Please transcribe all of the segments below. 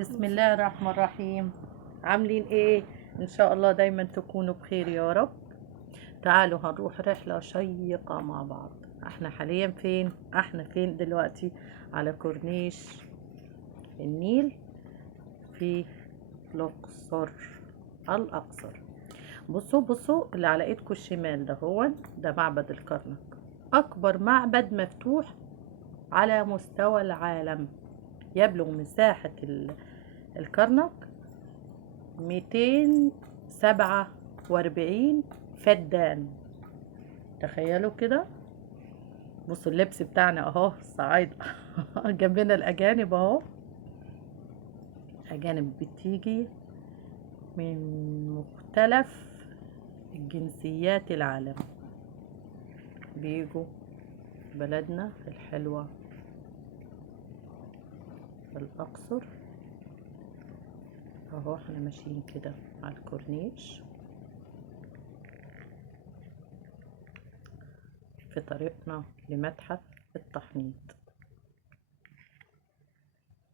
بسم الله الرحمن الرحيم. عاملين ايه؟ ان شاء الله دايما تكونوا بخير يا رب. تعالوا هنروح رحلة شيقة مع بعض. احنا حاليا فين؟ احنا فين دلوقتي؟ على كورنيش النيل في الاقصر. بصوا اللي على ايدكم الشمال ده معبد الكرنك، اكبر معبد مفتوح على مستوى العالم. يبلغ مساحة الكرنك 247 فدان. تخيلوا كده. بصوا اللبس بتاعنا اهو الصعايدة جنبنا الأجانب اهو. أجانب بتيجي من مختلف جنسيات العالم، بيجوا بلدنا الحلوة الأقصر. اهو احنا ماشيين كده على الكورنيش في طريقنا لمتحف التحنيط.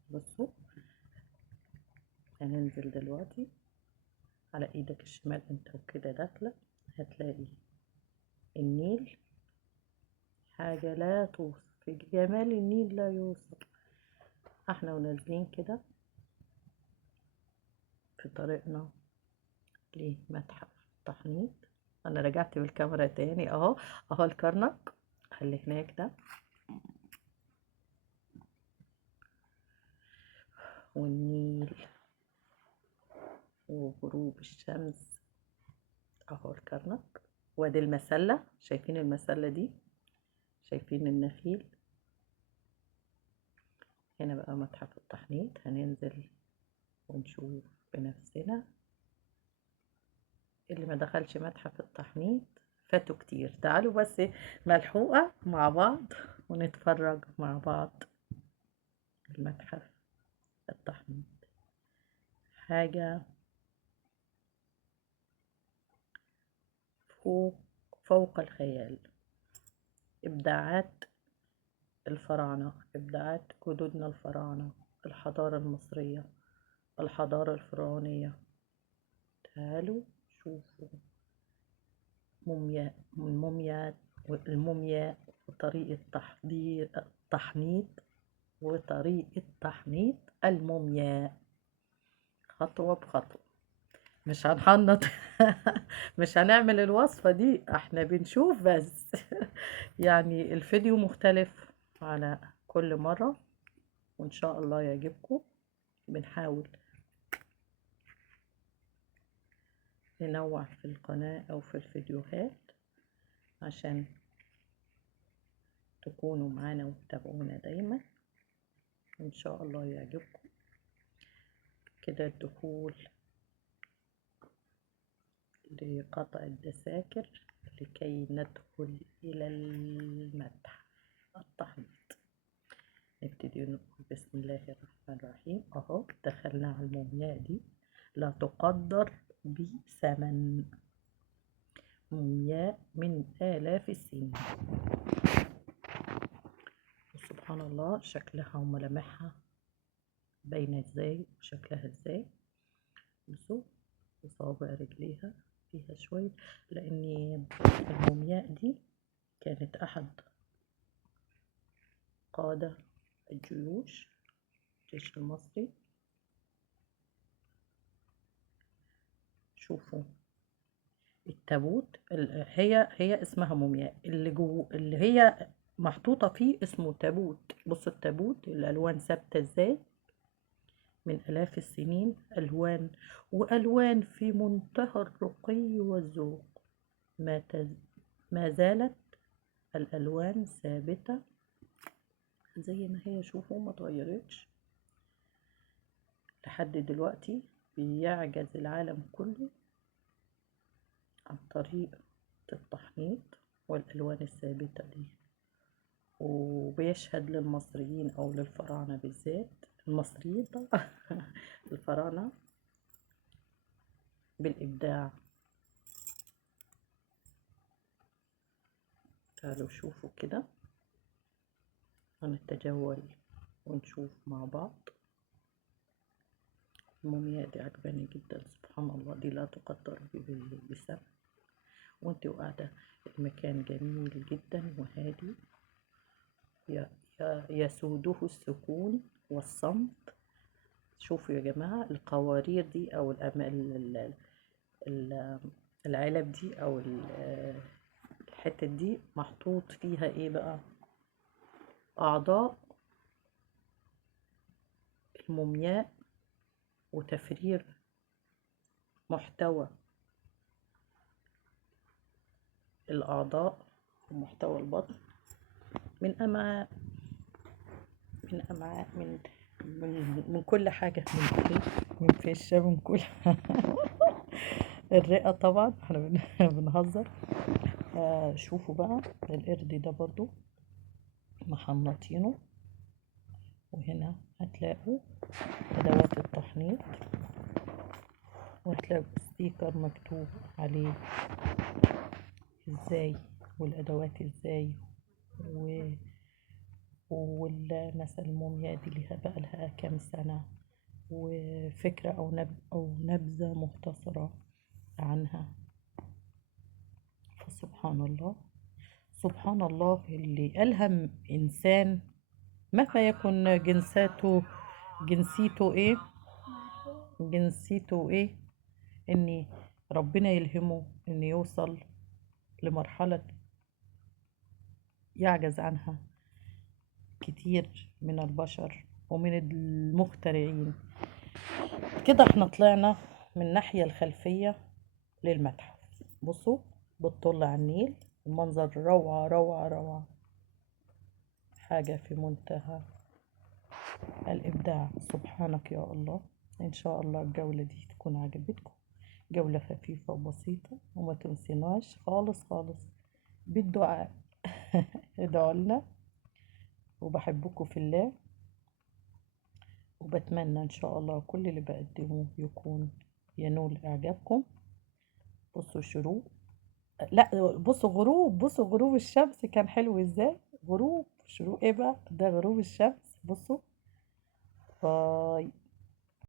بصوا هننزل دلوقتي على ايدك الشمال انت وكده داخلة، هتلاقي النيل. حاجة لا توصف، في جمال النيل لا يوصف. احنا ونازلين كده في طريقنا لمتحف التحنيط. انا رجعت بالكاميرا تاني اهو. اهو الكرنك اللي هناك ده، والنيل وغروب الشمس. اهو الكرنك، وادي المسلة. شايفين المسلة دي؟ شايفين النخيل؟ هنا بقى متحف التحنيط، هننزل ونشوف بنفسنا. اللي ما دخلش متحف التحنيط فاتوا كتير. تعالوا بس ملحوقة مع بعض ونتفرج مع بعض. المتحف التحنيط حاجة فوق فوق الخيال. إبداعات الفراعنة، إبداعات جدودنا الفراعنة، الحضارة المصرية، الحضارة الفرعونية. تعالوا شوفوا المومياء وطريقة تحضير التحنيط، وطريقة تحنيط المومياء خطوة بخطوة. مش هنحنط مش هنعمل الوصفة دي، احنا بنشوف بس يعني الفيديو مختلف على كل مرة، وان شاء الله يعجبكم. بنحاول ننوع في القناة او في الفيديوهات عشان تكونوا معانا وتتابعونا دايما، وان شاء الله يعجبكم. كده الدخول لقطع الدساكر لكي ندخل إلى المتحف التحنيط. نبتدي نقول بسم الله الرحمن الرحيم. أهو دخلنا على المومياء دي، لا تقدر بثمن. مومياء من آلاف السنين. سبحان الله، شكلها وملامحها باينة ازاي وشكلها ازاي. بصوا صوابع رجليها فيها شوية، لأن المومياء دي كانت أحد قادة الجيوش، الجيش المصري. شوفوا التابوت، هي اسمها مومياء، اللي جو اللي هي محطوطة فيه اسمه تابوت. بصوا التابوت الألوان ثابتة ازاي من آلاف السنين. ألوان وألوان في منتهى الرقي والذوق. ما زالت الألوان ثابتة زي ما هي. شوفوا ما اتغيرتش لحد دلوقتي. بيعجز العالم كله عن طريقة التحنيط والألوان الثابتة دي، وبيشهد للمصريين أو للفراعنة بالذات. المصريين طبعا الفراعنة بالإبداع. تعالوا شوفوا كده، هنتجول ونشوف مع بعض. المومياء دي عجباني جدا، سبحان الله، دي لا تقدر بثمن. وانت قاعدة، المكان جميل جدا وهادي، يسوده السكون والصمت. شوفوا يا جماعة القوارير دي أو ال- العلب دي أو الحتة دي محطوط فيها ايه بقى؟ أعضاء المومياء وتفريغ محتوى الأعضاء ومحتوى البطن من أمعاء، من أمعاء، من كل حاجة، من فشة، من كل الرئة طبعا، احنا بنهزر. شوفوا بقى القرد ده برضو محنطينه، وهنا هتلاقوا أدوات التحنيط، وهتلاقوا ستيكر مكتوب عليه ازاي والأدوات ازاي، والمثل المومياء دي ليها بقى لها كام سنة، وفكرة أو نبذة مختصرة عنها. فسبحان الله، سبحان الله اللي ألهم إنسان مهما يكن جنسيته إيه، جنسيته إيه، إن ربنا يلهمه إن يوصل لمرحلة يعجز عنها كتير من البشر ومن المخترعين. كده احنا طلعنا من الناحية الخلفية للمتحف. بصوا، بتطل على النيل، المنظر روعة روعة روعة، حاجة في منتهى الإبداع. سبحانك يا الله. إن شاء الله الجولة دي تكون عجبتكم، جولة خفيفة وبسيطة، وما تنسيناش خالص خالص بالدعاء. ادعوا لنا، وبحبكم في الله، وبتمنى إن شاء الله كل اللي بقدمه يكون ينول إعجابكم. بصوا الشروق، لا بصوا غروب، بصوا غروب الشمس كان حلو ازاي. غروب، شروق ايه بقى ده؟ غروب الشمس. بصوا. باي.